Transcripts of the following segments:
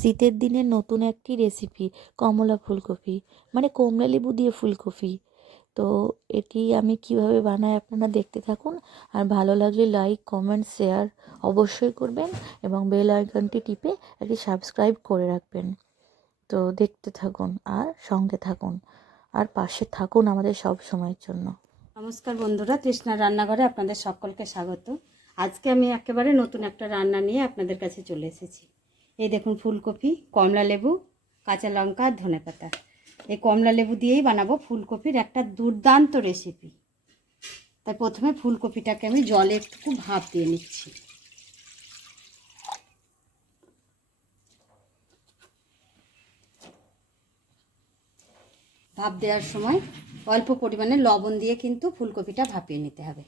শীতের দিনে নতুন একটি রেসিপি কমলা ফুলকপি মানে কমলা লেবু দিয়ে ফুলকপি। তো এটি আমি কীভাবে বানাই আপনারা দেখতে থাকুন। আর ভালো লাগলে লাইক কমেন্ট শেয়ার অবশ্যই করবেন এবং বেল আইকনটি টিপে একটি সাবস্ক্রাইব করে রাখবেন। তো দেখতে থাকুন আর সঙ্গে থাকুন। আর পাশে থাকুন আমাদের সব সময়ের জন্য। নমস্কার বন্ধুরা তৃষ্ণা রান্নাঘরে আপনাদের সকলকে স্বাগত। আজকে আমি একেবারে নতুন একটা রান্না নিয়ে আপনাদের কাছে চলে এসেছি। এই দেখুন ফুলকপি, কমলা লেবু, কাঁচা লঙ্কা আর ধনেপাতা এই কমলা লেবু দিয়েই বানাবো ফুলকপির একটা দুর্দান্ত রেসিপি তাই প্রথমে ফুলকপিটাকে আমি জলে একটু ভাপ দিয়ে নিচ্ছি। ভাপ দেওয়ার সময় অল্প পরিমাণে লবণ দিয়ে কিন্তু ফুলকপিটা ভাপিয়ে নিতে হবে।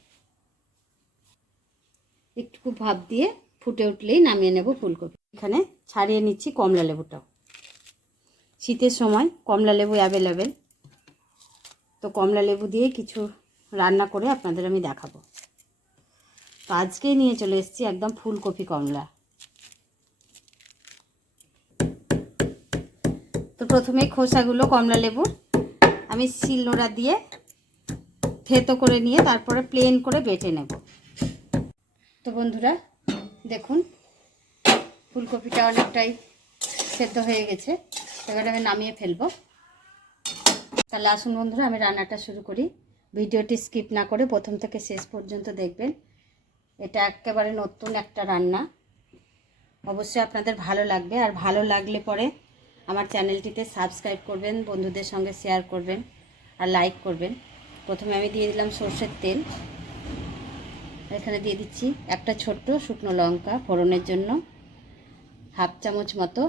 একটু ভাপ দিয়ে ফুটে উঠলেই নামিয়ে নেব ফুলকপি। এখানে ছাড়িয়ে নিচ্ছি কমলা লেবুটাও। শীতের সময় কমলা লেবু অ্যাভেলেবেল তো কমলা লেবু দিয়ে কিছু রান্না করে আপনাদের আমি দেখাবো। তো আজকেই নিয়ে চলে এসেছি একদম ফুলকপি কমলা। তো প্রথমে খোসাগুলো কমলা লেবুর আমি শিলনোড়া দিয়ে থেতো করে নিয়ে তারপরে প্লেন করে বেটে নেব। তো বন্ধুরা দেখুন, ফুলকপিটা অনেকটাই সেদ্ধ হয়ে গেছে। এবারে আমি নামিয়ে ফেলব। তাহলে আসুন বন্ধুরা, আমি রান্নাটা শুরু করি। ভিডিওটি স্কিপ না করে প্রথম থেকে শেষ পর্যন্ত দেখবেন। এটা একেবারে নতুন একটা রান্না। অবশ্যই আপনাদের ভালো লাগবে। আর ভালো লাগলে পরে আমার চ্যানেলটিতে সাবস্ক্রাইব করবেন, বন্ধুদের সঙ্গে শেয়ার করবেন আর লাইক করবেন। প্রথমে আমি দিয়ে দিলাম সর্ষের তেল। এখানে দিয়ে দিচ্ছি একটা ছোট্ট শুকনো লঙ্কা ফোড়নের জন্য। হাফ চামচ মতো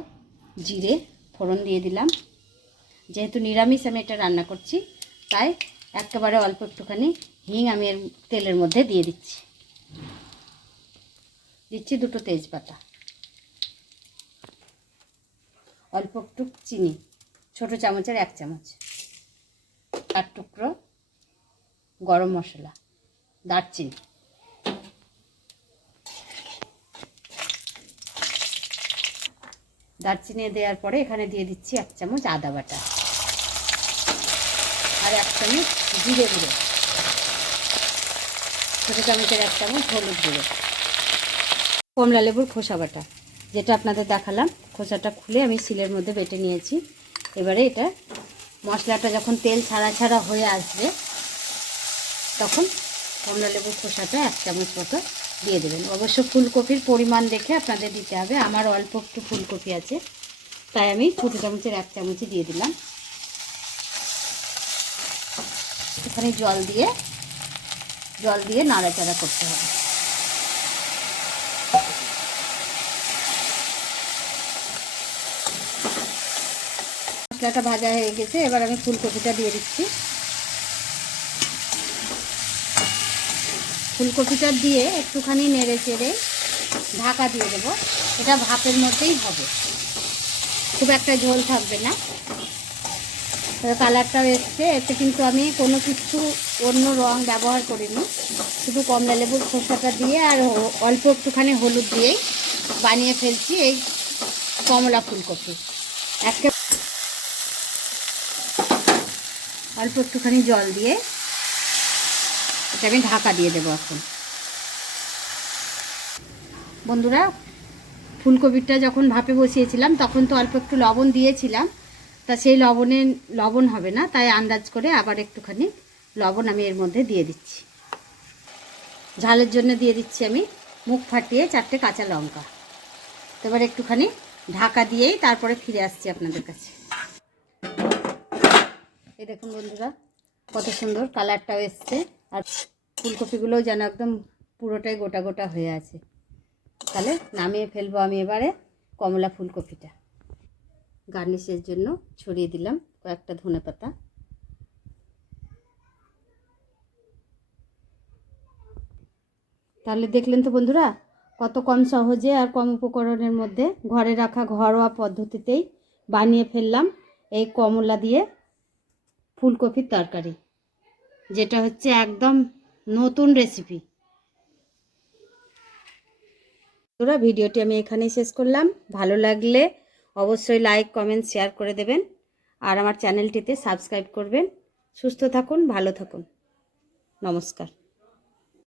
জিরে ফোড়ন দিয়ে দিলাম। যেহেতু নিরামিষ আমি এটা রান্না করছি, তাই একেবারে অল্প একটুখানি হিং আমি এর তেলের মধ্যে দিয়ে দিচ্ছি। দিচ্ছি দুটো তেজপাতা। অল্প একটু চিনি, ছোট চামচের এক চামচ। চার টুকরো গরম মশলা, দারচিনি। দারচিনি দেওয়ার পরে এখানে দিয়ে দিচ্ছি এক চামচ আদা বাটা। আর এক চামচ জিরে গুঁড়ো। ছোটো চামচের এক চামচ হলুদ গুঁড়ো। কমলা লেবুর খোসা বাটা, যেটা আপনাদের দেখালাম। খোসাটা খুলে আমি শিলের মধ্যে বেটে নিয়েছি। এবারে এটা মশলাটা যখন তেল ছাড়া ছাড়া হয়ে আসবে, তখন কমলা লেবুর খোসাটা এক চামচ মতো দিয়ে দেবেন। অবশ্য ফুলকপির পরিমাণ দেখে আপনাদের দিতে হবে। আমার অল্প একটু ফুলকপি আছে। তাই আমি ছোটো চামচের এক চামচই দিয়ে দিলাম। এখানে জল দিয়ে জল দিয়ে নাড়াচাড়া করতে হবে। মশলাটা ভাজা হয়ে গেছে। এবার আমি ফুলকপিটা দিয়ে দিচ্ছি। ফুলকপিটা দিয়ে একটুখানি নেড়ে চেড়ে ঢাকা দিয়ে দেবো। এটা ভাপের মধ্যেই হবে। খুব একটা ঝোল থাকবে না। কালারটাও এসছে। এতে কিন্তু আমি কোনো কিছু অন্য রং ব্যবহার করিনি। শুধু কমলা লেবুর খোসাটা দিয়ে আর অল্প একটুখানি হলুদ দিয়েই বানিয়ে ফেলছি এই কমলা ফুলকপি। একে অল্প একটুখানি জল দিয়ে এটা আমি ঢাকা দিয়ে দেবো এখন। বন্ধুরা, ফুলকপিটা যখন ভাপে বসিয়েছিলাম, তখন তো অল্প একটু লবণ দিয়েছিলাম। তা সেই লবণে, লবণ হবে না, তাই আন্দাজ করে আবার একটুখানি লবণ আমি এর মধ্যে দিয়ে দিচ্ছি। ঝালের জন্য দিয়ে দিচ্ছি আমি মুখ ফাটিয়ে চারটে কাঁচা লঙ্কা। এবার একটুখানি ঢাকা দিয়েই তারপরে ফিরে আসছি আপনাদের কাছে। এই দেখুন বন্ধুরা, কত সুন্দর কালারটাও এসছে। আর ফুলকপিগুলোও যেন একদম পুরোটাই গোটা গোটা হয়ে আছে। তাহলে নামিয়ে ফেলব আমি এবারে কমলা ফুলকপিটা। গার্নিশের জন্য ছড়িয়ে দিলাম কয়েকটা ধনে পাতা। তাহলে দেখলেন তো বন্ধুরা, কত কম সহজে আর কম উপকরণের মধ্যে ঘরে রাখা ঘরোয়া পদ্ধতিতেই বানিয়ে ফেললাম এই কমলা দিয়ে ফুলকপির তরকারি। যেটা হচ্ছে একদম নতুন রেসিপি তোরা ভিডিওটি আমি এখানেই শেষ করলাম। ভালো লাগলে অবশ্যই লাইক কমেন্ট শেয়ার করে দেবেন। আর আমার চ্যানেলটিতে সাবস্ক্রাইব করবেন। সুস্থ থাকুন, ভালো থাকুন। নমস্কার।